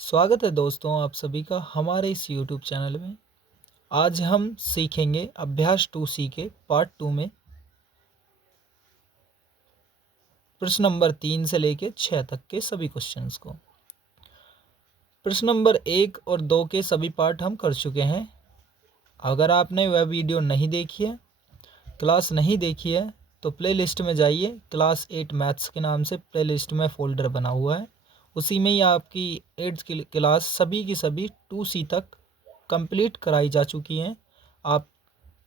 स्वागत है दोस्तों आप सभी का हमारे इस YouTube चैनल में। आज हम सीखेंगे अभ्यास 2C के पार्ट 2 में प्रश्न नंबर 3 से लेके 6 तक के सभी क्वेश्चंस को। प्रश्न नंबर 1 और 2 के सभी पार्ट हम कर चुके हैं। अगर आपने वह वीडियो नहीं देखी है, क्लास नहीं देखी है, तो प्लेलिस्ट में जाइए। क्लास 8 मैथ्स के नाम से प्लेलिस्ट में फ़ोल्डर बना हुआ है, उसी में ही आपकी 8th की क्लास सभी की सभी 2C तक कंप्लीट कराई जा चुकी हैं। आप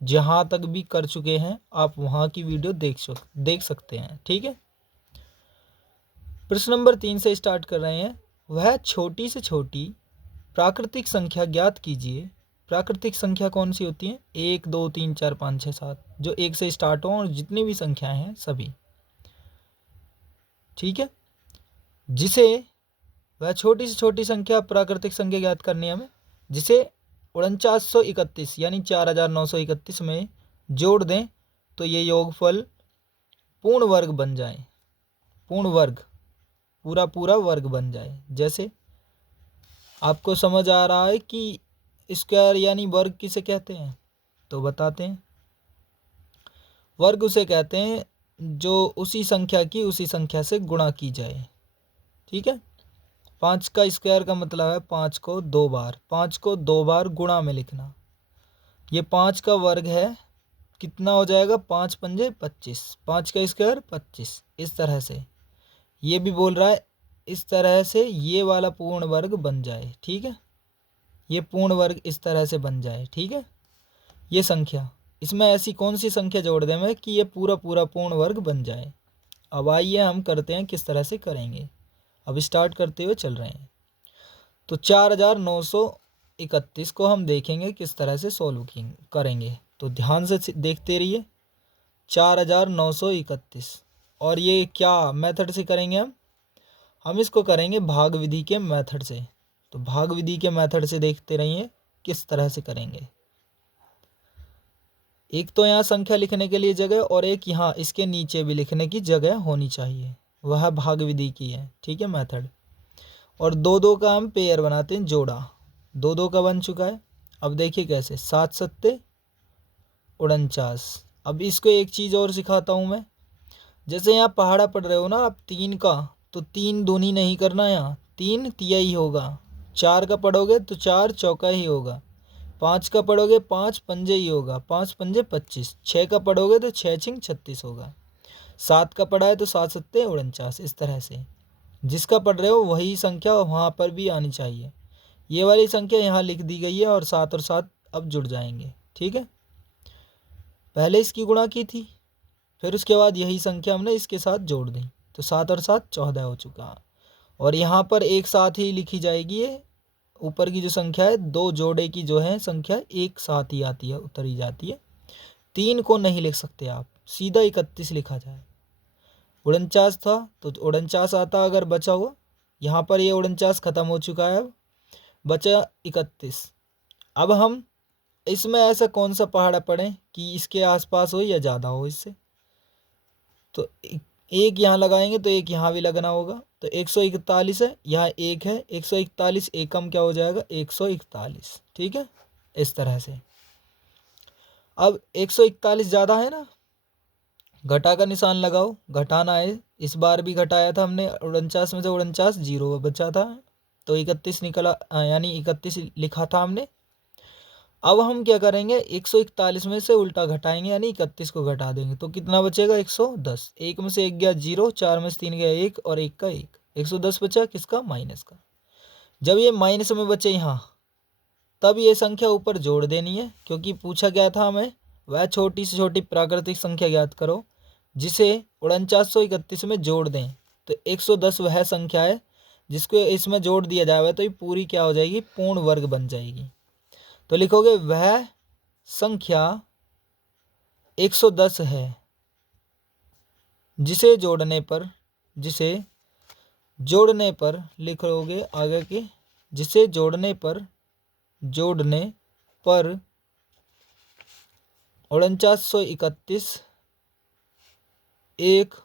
जहां तक भी कर चुके हैं आप वहां की वीडियो देख सकते हैं। ठीक है, प्रश्न नंबर 3 से स्टार्ट कर रहे हैं। वह छोटी से छोटी प्राकृतिक संख्या ज्ञात कीजिए। प्राकृतिक संख्या कौन सी होती है? 1 2 3 4 5 6 7, जो 1 से स्टार्ट हो और जितनी भी संख्याएं हैं सभी। ठीक है, जिसे वह छोटी से छोटी संख्या प्राकृतिक संख्या ज्ञात करनी है हमें, जिसे 4931 यानी 4931 में जोड़ दें तो ये योगफल पूर्ण वर्ग बन जाए। पूर्ण वर्ग, पूरा पूरा वर्ग बन जाए। जैसे आपको समझ आ रहा है कि स्क्वायर यानी वर्ग किसे कहते हैं, तो बताते हैं। वर्ग उसे कहते हैं जो उसी संख्या की उसी संख्या से गुणा की जाए। ठीक है, 5 का स्क्वायर का मतलब है 5 को 2 बार, 5 को 2 बार गुणा में लिखना। ये 5 का वर्ग है, कितना हो जाएगा? 5 पंजे 25, 5 का स्क्वायर 25। इस तरह से ये भी बोल रहा है, इस तरह से ये वाला पूर्ण वर्ग बन जाए। ठीक है, ये पूर्ण वर्ग इस तरह से बन जाए। ठीक है, ये संख्या, इसमें ऐसी कौन सी संख्या जोड़ दें मैं कि ये पूरा पूरा पूर्ण वर्ग बन जाए। अब आइए हम करते हैं, किस तरह से करेंगे। अब स्टार्ट करते हुए चल रहे हैं। तो 4931 को हम देखेंगे किस तरह से सॉल्व करेंगे, तो ध्यान से देखते रहिए। 4931, और ये क्या मेथड से करेंगे हम इसको करेंगे भाग विधि के मेथड से। तो भाग विधि के मेथड से देखते रहिए किस तरह से करेंगे। एक तो यहाँ संख्या लिखने के लिए जगह और एक यहाँ इसके नीचे भी लिखने की जगह होनी चाहिए, वह भाग विधि की है। ठीक है, मेथड। और दो दो का हम पेयर बनाते हैं, जोड़ा। दो दो का बन चुका है। अब देखिए कैसे, 7 सत्ते 49। अब इसको एक चीज़ और सिखाता हूँ मैं। जैसे यहाँ पहाड़ा पढ़ रहे हो ना आप 3 का, तो 3 दूनी नहीं करना, यहाँ 3 तिहाई होगा। 4 का पढ़ोगे तो 4 चौका ही होगा। 5 का पढ़ोगे 5 पंजे ही होगा, 5 पंजे 25। 6 का पढ़ोगे तो 6 छिंग 36 होगा। 7 का पढ़ा है तो 7 सत्ते 49। इस तरह से जिसका पढ़ रहे हो वही संख्या वहाँ पर भी आनी चाहिए। ये वाली संख्या यहाँ लिख दी गई है और 7 और 7 अब जुड़ जाएंगे। ठीक है, पहले इसकी गुणा की थी, फिर उसके बाद यही संख्या हमने इसके साथ जोड़ दी, तो 7 और 7 14 हो चुका। और यहाँ पर एक साथ ही लिखी जाएगी ये ऊपर की जो संख्या है, दो जोड़े की जो है संख्या एक साथ ही आती है, उतरी जाती है। 3 को नहीं लिख सकते आप, सीधा 31 लिखा जाए। 49 था तो 49 आता अगर बचा हुआ, यहाँ पर ये 49 खत्म हो चुका है, अब बचा 31। अब हम इसमें ऐसा कौन सा पहाड़ा पढ़ें कि इसके आसपास हो या ज़्यादा हो इससे, तो एक यहाँ लगाएंगे तो एक यहाँ भी लगना होगा। तो 141 है, यहाँ एक है, 141 एकम क्या हो जाएगा? 141। ठीक है, इस तरह से। अब 141 ज़्यादा है ना, घटा का निशान लगाओ, घटाना है। इस बार भी घटाया था हमने, 49 में से 49 जीरो बचा था, तो 31 निकला, यानी 31 लिखा था हमने। अब हम क्या करेंगे, 141 में से उल्टा घटाएंगे, यानी 31 को घटा देंगे तो कितना बचेगा? 110। एक में से एक गया जीरो, 4 में से 3 गया एक, और एक का एक, 110 बचा किसका? माइनस का। जब ये माइनस में बचे यहाँ, तब ये संख्या ऊपर जोड़ देनी है, क्योंकि पूछा गया था हमें वह छोटी से छोटी प्राकृतिक संख्या ज्ञात करो जिसे 4931 में जोड़ दें। तो 110 वह संख्या है जिसको इसमें जोड़ दिया जाएगा तो ये पूरी क्या हो जाएगी? पूर्ण वर्ग बन जाएगी। तो लिखोगे वह संख्या 110 है जिसे जोड़ने पर लिखोगे आगे के, जिसे जोड़ने पर 4931 एक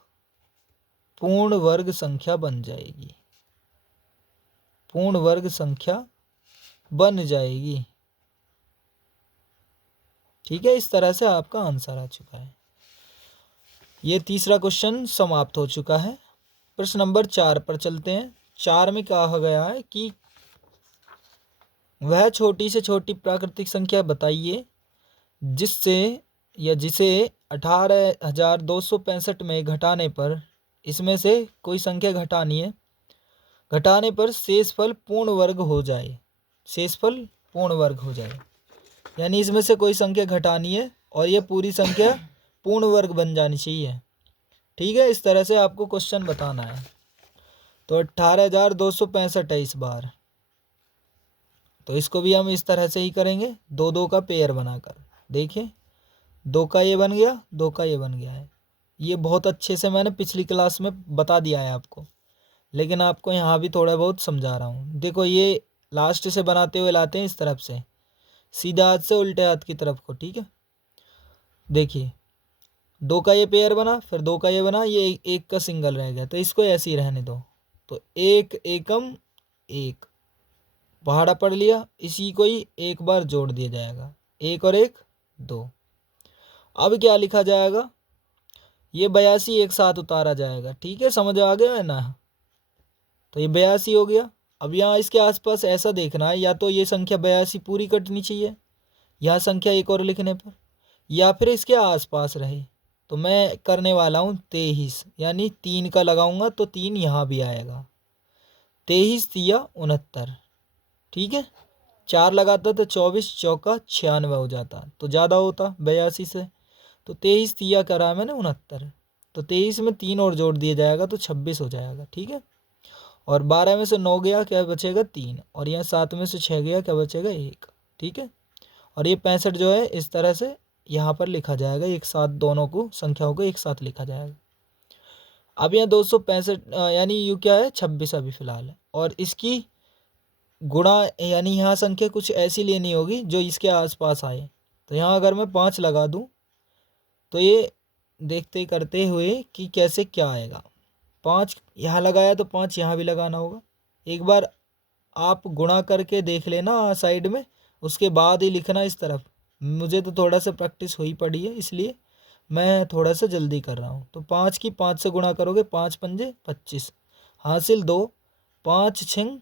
पूर्ण वर्ग संख्या बन जाएगी। पूर्ण वर्ग संख्या बन जाएगी। ठीक है, इस तरह से आपका आंसर आ चुका है। ये तीसरा क्वेश्चन समाप्त हो चुका है। प्रश्न नंबर 4 पर चलते हैं। 4 में कहा गया है कि वह छोटी से छोटी प्राकृतिक संख्या बताइए जिससे या जिसे 18,265 में घटाने पर, इसमें से कोई संख्या घटानी है, घटाने पर शेषफल पूर्ण वर्ग हो जाए। शेषफल पूर्ण वर्ग हो जाए यानी इसमें से कोई संख्या घटानी है और ये पूरी संख्या पूर्ण वर्ग बन जानी चाहिए। ठीक है, इस तरह से आपको क्वेश्चन बताना है। तो 18,265 है इस बार, तो इसको भी हम इस तरह से ही करेंगे, दो दो का पेयर बनाकर। देखिए, 2 का ये बन गया, 2 का ये बन गया है। ये बहुत अच्छे से मैंने पिछली क्लास में बता दिया है आपको, लेकिन आपको यहाँ भी थोड़ा बहुत समझा रहा हूँ। देखो, ये लास्ट से बनाते हुए लाते हैं इस तरफ से, सीधा हाथ से उल्टे हाथ की तरफ को। ठीक है, देखिए 2 का ये पेयर बना, फिर 2 का ये बना, ये एक का सिंगल रह गया, तो इसको ऐसे ही रहने दो। तो एक एकम एक पहाड़ा पढ़ लिया, इसी को ही एक बार जोड़ दिया जाएगा, 1 और 1 2। अब क्या लिखा जाएगा, ये 82 एक साथ उतारा जाएगा। ठीक है, समझ आ गया है ना। तो ये 82 हो गया। अब यहाँ इसके आसपास ऐसा देखना है, या तो ये संख्या 82 पूरी कटनी चाहिए यहाँ संख्या एक और लिखने पर, या फिर इसके आसपास रहे। तो मैं करने वाला हूँ 23, यानी 3 का लगाऊंगा तो 3 यहाँ भी आएगा, 23 तिया 69। ठीक है, 4 लगाता तो 24 चौका 96 हो जाता, तो ज़्यादा होता 82 से। तो 23 तिया करा मैंने 69, तो 23 में 3 और जोड़ दिया जाएगा तो 26 हो जाएगा। ठीक है, और 12 में से 9 गया, क्या बचेगा 3, और यहाँ 7 में से 6 गया, क्या बचेगा 1। ठीक है, और ये 65 जो है इस तरह से यहाँ पर लिखा जाएगा, एक साथ दोनों को संख्याओं को एक साथ लिखा जाएगा। अब यहाँ 265 यानी यू क्या है 26 अभी फिलहाल है, और इसकी गुणा यानी यहाँ संख्या कुछ ऐसी लेनी होगी जो इसके आसपास आए। तो यहाँ अगर मैं 5 लगा दूँ तो ये देखते करते हुए कि कैसे क्या आएगा। 5 यहाँ लगाया तो 5 यहाँ भी लगाना होगा। एक बार आप गुणा करके देख लेना साइड में, उसके बाद ही लिखना इस तरफ। मुझे तो थोड़ा सा प्रैक्टिस हुई पड़ी है, इसलिए मैं थोड़ा सा जल्दी कर रहा हूँ। तो 5 की 5 से गुणा करोगे, 5 पंजे 25 हासिल 2, 5 छिंग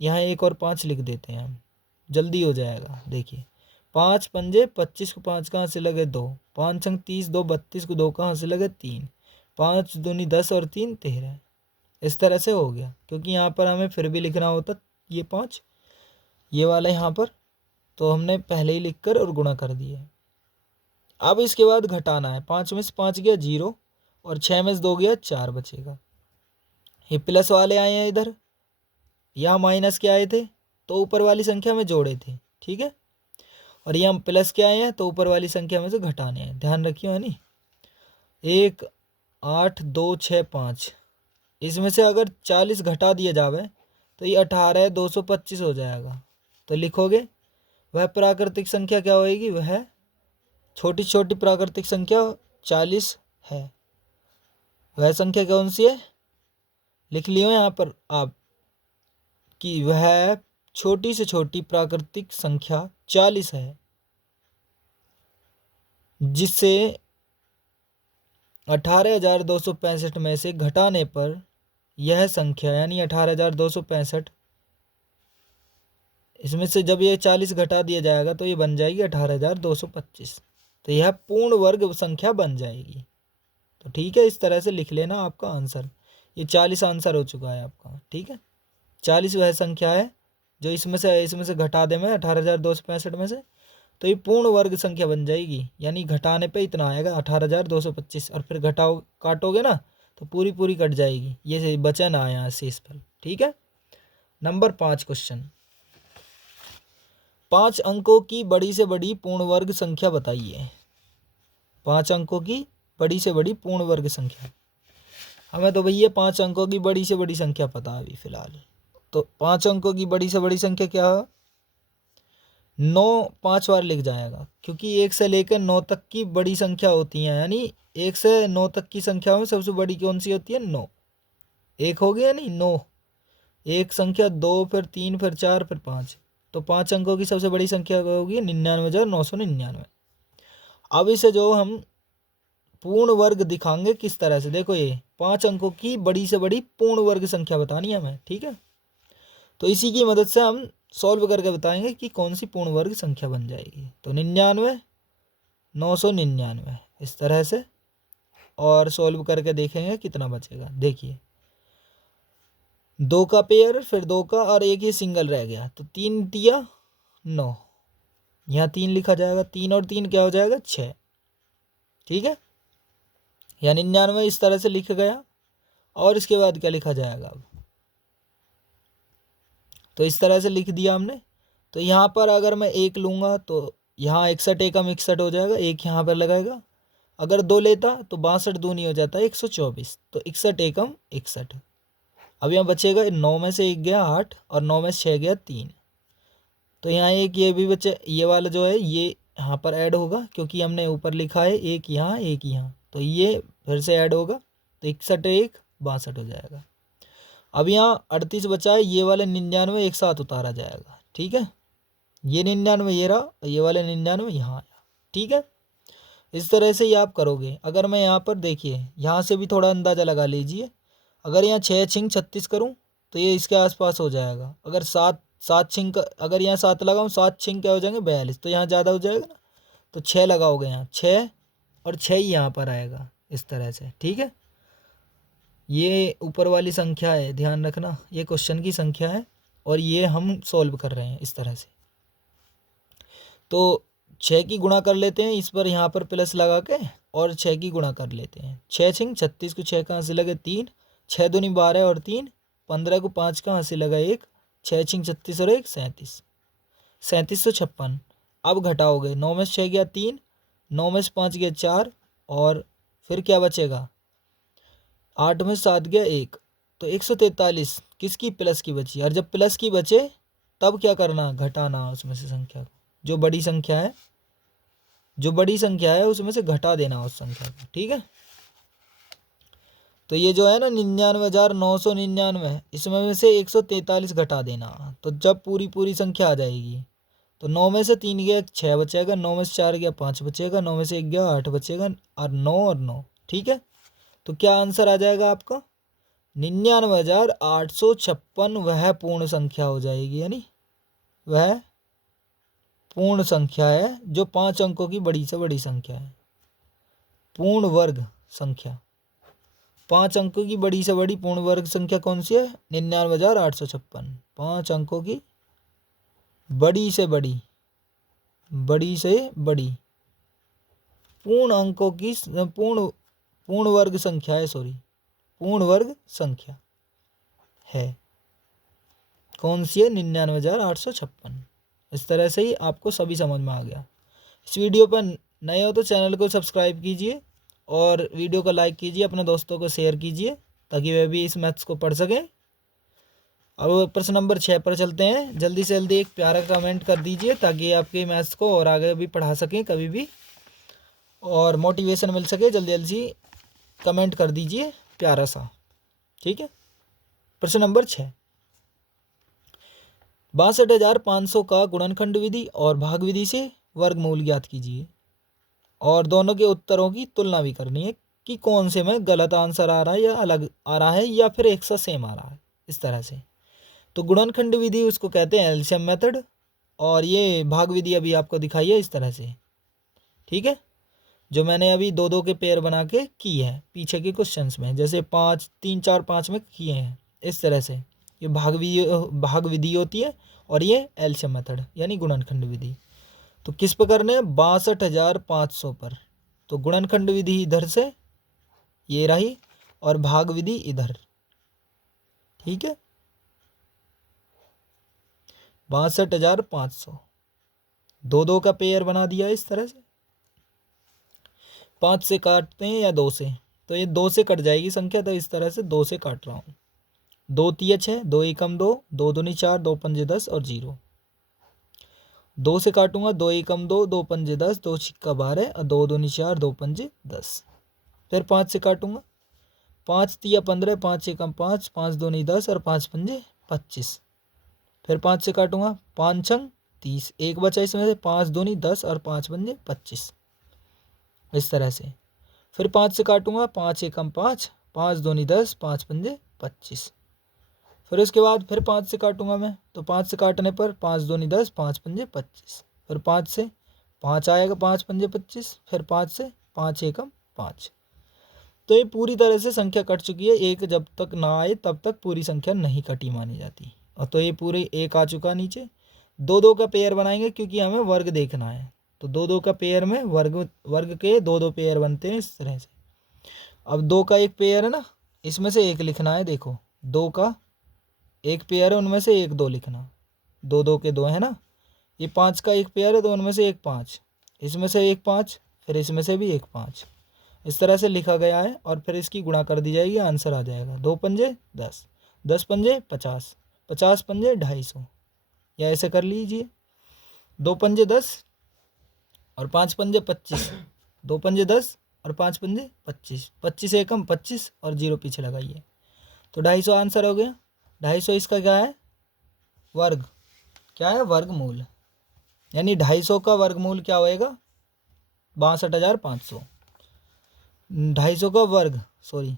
यहाँ 1 और 5 लिख देते हैं हम, जल्दी हो जाएगा। देखिए 5 पंजे 25 को 5 कहाँ से लगे 2, 5 छंग 30, 2 32 को 2 कहाँ से लगे 3, 5 दूनी 10 और 3 13। इस तरह से हो गया, क्योंकि यहाँ पर हमें फिर भी लिखना होता ये 5 ये वाला यहाँ पर, तो हमने पहले ही लिख कर और गुणा कर दिया। अब इसके बाद घटाना है, 5 में से 5 गया 0, और 6 में से 2 गया 4 बचेगा। ये प्लस वाले आए हैं इधर, यहाँ माइनस के आए थे तो ऊपर वाली संख्या में जोड़े थे। ठीक है, और यहाँ प्लस के आए हैं तो ऊपर वाली संख्या में से घटाने हैं, ध्यान रखियो है नी। 1 8 2 6 5, इसमें से अगर 40 घटा दिया जावे तो ये 18,225 हो जाएगा। तो लिखोगे वह प्राकृतिक संख्या क्या होएगी, वह छोटी छोटी प्राकृतिक संख्या 40 है। वह संख्या कौन सी है, लिख लियो यहाँ पर आप कि वह छोटी से छोटी प्राकृतिक संख्या 40 है, जिससे 18,265 में से घटाने पर यह संख्या यानी 18,265, इसमें से जब ये 40 घटा दिया जाएगा तो ये बन जाएगी 18,225, तो यह पूर्ण वर्ग संख्या बन जाएगी। तो ठीक है, इस तरह से लिख लेना आपका आंसर। ये 40 आंसर हो चुका है आपका। ठीक है, 40 वह संख्या है जो इसमें से घटा दे मैं 18,265 में से, तो ये पूर्ण वर्ग संख्या बन जाएगी। यानी घटाने पे इतना आएगा 18,225, और फिर घटाओ काटोगे ना तो पूरी पूरी कट जाएगी, ये बचा ना आया शेषफल। ठीक है, नंबर 5 क्वेश्चन, 5 अंकों की बड़ी से बड़ी पूर्ण वर्ग संख्या बताइए। 5 अंकों की बड़ी से बड़ी पूर्ण वर्ग संख्या। हमें तो भैया 5 अंकों की बड़ी से बड़ी संख्या पता है अभी फिलहाल। तो 5 अंकों की बड़ी से बड़ी संख्या क्या है, 9 5 बार लिख जाएगा, क्योंकि 1 से लेकर 9 तक की बड़ी संख्या होती है। यानी 1 से 9 तक की संख्याओं में सबसे बड़ी कौन सी होती है, 9। 1 हो गया नहीं 9, एक संख्या, 2, फिर 3, फिर 4, फिर 5। तो 5 अंकों की सबसे बड़ी संख्या होगी 99,999। अब इसे जो हम पूर्ण वर्ग दिखाएंगे किस तरह से, देखो ये 5 अंकों की बड़ी से बड़ी पूर्ण वर्ग संख्या बतानी है हमें, ठीक है। तो इसी की मदद से हम सॉल्व करके बताएंगे कि कौन सी पूर्ण वर्ग संख्या बन जाएगी। तो 99,999 इस तरह से, और सॉल्व करके देखेंगे कितना बचेगा। देखिए 2 का पेयर, फिर 2 का, और एक ही सिंगल रह गया, तो 3 तिया 9, यहाँ 3 लिखा जाएगा, 3 और 3 क्या हो जाएगा 6, ठीक है। या 99 इस तरह से लिख गया। और इसके बाद क्या लिखा जाएगा अब, तो इस तरह से लिख दिया हमने। तो यहाँ पर अगर मैं 1 लूँगा तो यहाँ 61 एकम 61 हो जाएगा, 1 यहाँ पर लगाएगा। अगर 2 लेता तो 62 दूनी हो जाता है 124, तो 61 एकम 61। अब यहाँ बचेगा 9 में से 1 गया 8, और 9 में से 6 गया 3। तो यहाँ एक ये भी बचे, ये वाला जो है ये यहाँ पर ऐड होगा, क्योंकि हमने ऊपर लिखा है एक यहाँ एक यहाँ, तो ये फिर से ऐड होगा, तो 61 1 62 हो जाएगा। अब यहाँ 38 बचा है, ये वाले 99 एक साथ उतारा जाएगा, ठीक है। ये 99 ये रहा, और ये वाले 99 यहाँ आया, ठीक है। इस तरह से ये आप करोगे। अगर मैं यहाँ पर देखिए, यहाँ से भी थोड़ा अंदाज़ा लगा लीजिए। अगर यहाँ 6 छिंग 36 करूँ तो ये इसके आसपास हो जाएगा। अगर 7 छिंग अगर यहाँ 7 लगाऊँ, 7 छिंग क्या हो जाएंगे 42, तो यहाँ ज़्यादा हो जाएगा ना, तो 6 लगाओगे यहाँ, 6 और 6 ही यहाँ पर आएगा इस तरह से, ठीक है। ये ऊपर वाली संख्या है, ध्यान रखना, ये क्वेश्चन की संख्या है, और ये हम सॉल्व कर रहे हैं इस तरह से। तो 6 की गुणा कर लेते हैं इस पर, यहाँ पर प्लस लगा के, और 6 की गुणा कर लेते हैं। 6 छिंग 36 को 6 कहाँ से लगे 3, 6 दूनी 12 और 3 15 को 5 कहाँ से लगा 1, 6 छिंग 36 और 1 37, 3756। अब घटाओगे, 9 में से 6 गया 3, 9 में से 5 गया 4, और फिर क्या बचेगा 8 में 7 गया 1, तो 143 किसकी, प्लस की बची। और जब प्लस की बचे तब क्या करना, घटाना उसमें से संख्या को, जो बड़ी संख्या है, जो बड़ी संख्या है उसमें से घटा देना उस संख्या को, ठीक है। तो ये जो है ना 99,999, इसमें में से 143 घटा देना। तो जब पूरी संख्या आ जाएगी, तो 9 में से 3 गया 6 बचेगा, 9 में से 4 गया 5 बचेगा, 9 में से 1 गया 8 बचेगा, और 9, ठीक है। तो क्या आंसर आ जाएगा आपका 99,856, वह पूर्ण संख्या हो जाएगी, यानी वह पूर्ण संख्या है जो 5 अंकों की बड़ी से बड़ी संख्या है। पूर्ण वर्ग संख्या, 5 अंकों की बड़ी से बड़ी पूर्ण वर्ग संख्या कौन सी है, 99,856। 5 अंकों की बड़ी से बड़ी पूर्ण अंकों की पूर्ण वर्ग संख्या है, पूर्ण वर्ग संख्या है कौन सी है, 99,856। इस तरह से ही आपको सभी समझ में आ गया। इस वीडियो पर नए हो तो चैनल को सब्सक्राइब कीजिए, और वीडियो को लाइक कीजिए, अपने दोस्तों को शेयर कीजिए, ताकि वे भी इस मैथ्स को पढ़ सकें। अब प्रश्न नंबर 6 पर चलते हैं। जल्दी से जल्दी एक प्यारा कमेंट कर दीजिए, ताकि आपके मैथ्स को और आगे भी पढ़ा सकें कभी भी, और मोटिवेशन मिल सके। जल्दी जल्दी कमेंट कर दीजिए प्यारा सा, ठीक है। प्रश्न नंबर 6, 62,500 का गुणनखंड विधि और भाग विधि से वर्गमूल ज्ञात कीजिए, और दोनों के उत्तरों की तुलना भी करनी है कि कौन से में गलत आंसर आ रहा है, या अलग आ रहा है, या फिर एक सा सेम आ रहा है, इस तरह से। तो गुणनखंड विधि उसको कहते हैं एलसीएम मेथड, और ये भाग विधि अभी आपको दिखाई है इस तरह से, ठीक है। जो मैंने अभी 2-2 के पेयर बना के की है पीछे के क्वेश्चंस में, जैसे 5 3 4 5 में किए हैं, इस तरह से ये भाग विधि होती है, और ये एलसीएम मेथड यानी गुणनखंड विधि। तो किस पर करने हैं, 62,500 पर। तो गुणनखंड विधि इधर से ये रही, और भाग विधि इधर, ठीक है। 62,500, 2-2 का पेयर बना दिया इस तरह से। 5 से काटते हैं या 2 से, तो ये 2 से कट जाएगी संख्या, तो इस तरह से 2 से काट रहा हूँ। 2 तिया 6, 2 एकम 2, 2 दूनी 4, 2 पंजे 10 और 0। 2 से काटूंगा, 2 एकम 2, 2 पंजे 10, 2 छिक्का 12 और 2 दूनी 4, 2 पंजे 10। फिर 5 से काटूंगा, 5 तिया 15, 5 एकम 5, 5 दूनी 10 और 5 पंजे 25। फिर 5 से काटूंगा, 5 छंग 30, एक बचा इसमें से, 5 दूनी 10 और 5 पंजे 25, इस तरह से। फिर 5 से काटूंगा, 5 एकम 5, 5 दूनी 10, 5 पंजे 25। फिर उसके बाद फिर 5 से काटूंगा मैं, तो 5 से काटने पर 5 दूनी 10, 5 पंजे 25। फिर 5 से 5 आएगा, 5 पंजे 25। फिर 5 से 5 एकम 5। तो ये पूरी तरह से संख्या कट चुकी है। एक जब तक ना आए तब तक पूरी संख्या नहीं कटी मानी जाती। और तो ये पूरे एक आ चुका नीचे। 2-2 का पेयर बनाएंगे क्योंकि हमें वर्ग देखना है। तो 2-2 का पेयर में वर्ग के 2-2 पेयर बनते हैं इस तरह से। अब 2 का एक पेयर है ना, इसमें से एक लिखना है। देखो 2 का एक पेयर है, उनमें से एक 2 लिखना। 2-2 के 2 है ना। ये 5 का एक पेयर है, तो उनमें से एक 5, इसमें से एक 5, फिर इसमें से भी एक 5, इस तरह से लिखा गया है। और फिर इसकी गुणा कर दी जाएगी, आंसर आ जाएगा। 2 पंजे 10, 10 पंजे 50, 50 पंजे 250, या ऐसे कर लीजिए। 2 पंजे 10 और 5 पंजे 25, 2 पंजे 10 और 5 पंजे 25, 25 एकम 25 और 0 पीछे लगाइए, तो 250 आंसर हो गया। 250 इसका क्या है? वर्ग। क्या है? वर्गमूल। यानी 250 का वर्गमूल क्या होएगा? 62,500। 250 का वर्ग, सॉरी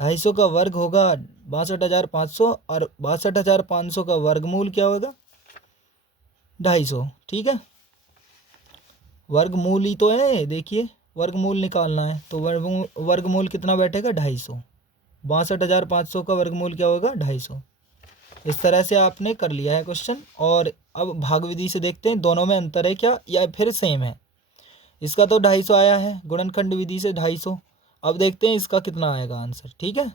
250 का वर्ग होगा 62,500, और 62,500 का वर्गमूल क्या होगा? 250। ठीक है, वर्गमूल ही तो है। देखिए वर्गमूल निकालना है, तो वर्गमूल कितना बैठेगा? 250। 62,500 का वर्गमूल क्या होगा? 250। इस तरह से आपने कर लिया है क्वेश्चन। और अब भाग विधि से देखते हैं दोनों में अंतर है क्या या फिर सेम है। इसका तो 250 आया है, गुणनखंड विधि से 250। अब देखते हैं इसका कितना आएगा आंसर। ठीक है,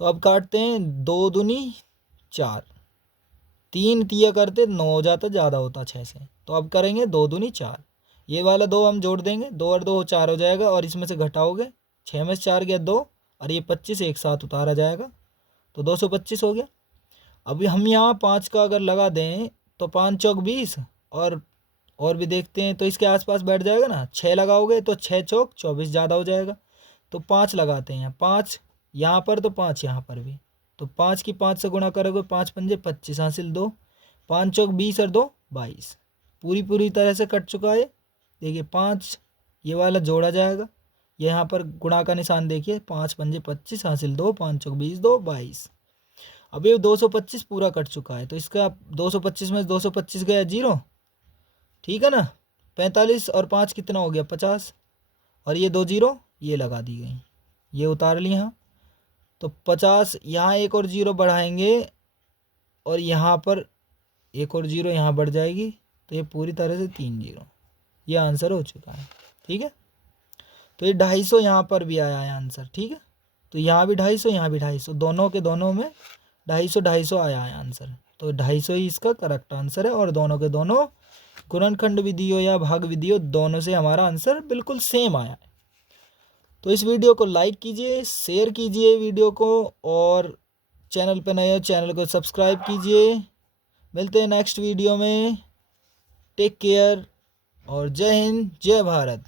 तो अब काटते हैं। 2 दूनी 4, 3 तिया करते 9 हो जाता, ज़्यादा होता 6 से। तो अब करेंगे 2 दूनी 4, ये वाला 2 हम जोड़ देंगे, 2 और 2 4 हो जाएगा, और इसमें से घटाओगे 6 में से 4 गया 2, और ये 25 एक साथ उतारा जाएगा, तो 225 हो गया। अभी हम यहाँ 5 का अगर लगा दें तो 5 चौक 20, और भी देखते हैं तो इसके आसपास बैठ जाएगा ना। 6 लगाओगे तो 6 चौक 24, ज़्यादा हो जाएगा, तो 5 लगाते हैं। 5 यहाँ पर तो 5 यहाँ पर भी, तो 5 की 5 से गुणा करोगे, 5 पंजे 25, हासिल 2, 5 चौक 20 और 2 22। पूरी तरह से कट चुका है। देखिए 5 ये वाला जोड़ा जाएगा, यहाँ पर गुणा का निशान देखिए, 5 पंजे 25, हासिल 2, 5 चौक 20, 2 22। अब ये 225 पूरा कट चुका है, तो इसका 225 में 225 गया 0। ठीक है ना। 45 और 5 कितना हो गया? 50, और ये 2 0 ये लगा दी गई, ये उतार ली यहाँ। तो 50, यहाँ एक और 0 बढ़ाएंगे, और यहाँ पर एक और 0 यहाँ बढ़ जाएगी, तो ये पूरी तरह से 3 0, ये आंसर हो चुका है। ठीक है, तो ये 250 यहाँ पर भी आया है आंसर। ठीक है, तो यहाँ भी 250, यहाँ भी 250, दोनों के दोनों में 250 आया है आंसर। तो 250 ही इसका करेक्ट आंसर है, और दोनों के दोनों गुणनखंड विधियों या भाग विधियों दोनों से हमारा आंसर बिल्कुल सेम आया है। तो इस वीडियो को लाइक कीजिए, शेयर कीजिए वीडियो को, और चैनल पर नए हो चैनल को सब्सक्राइब कीजिए। मिलते हैं नेक्स्ट वीडियो में। टेक केयर, और जय हिंद, जय भारत।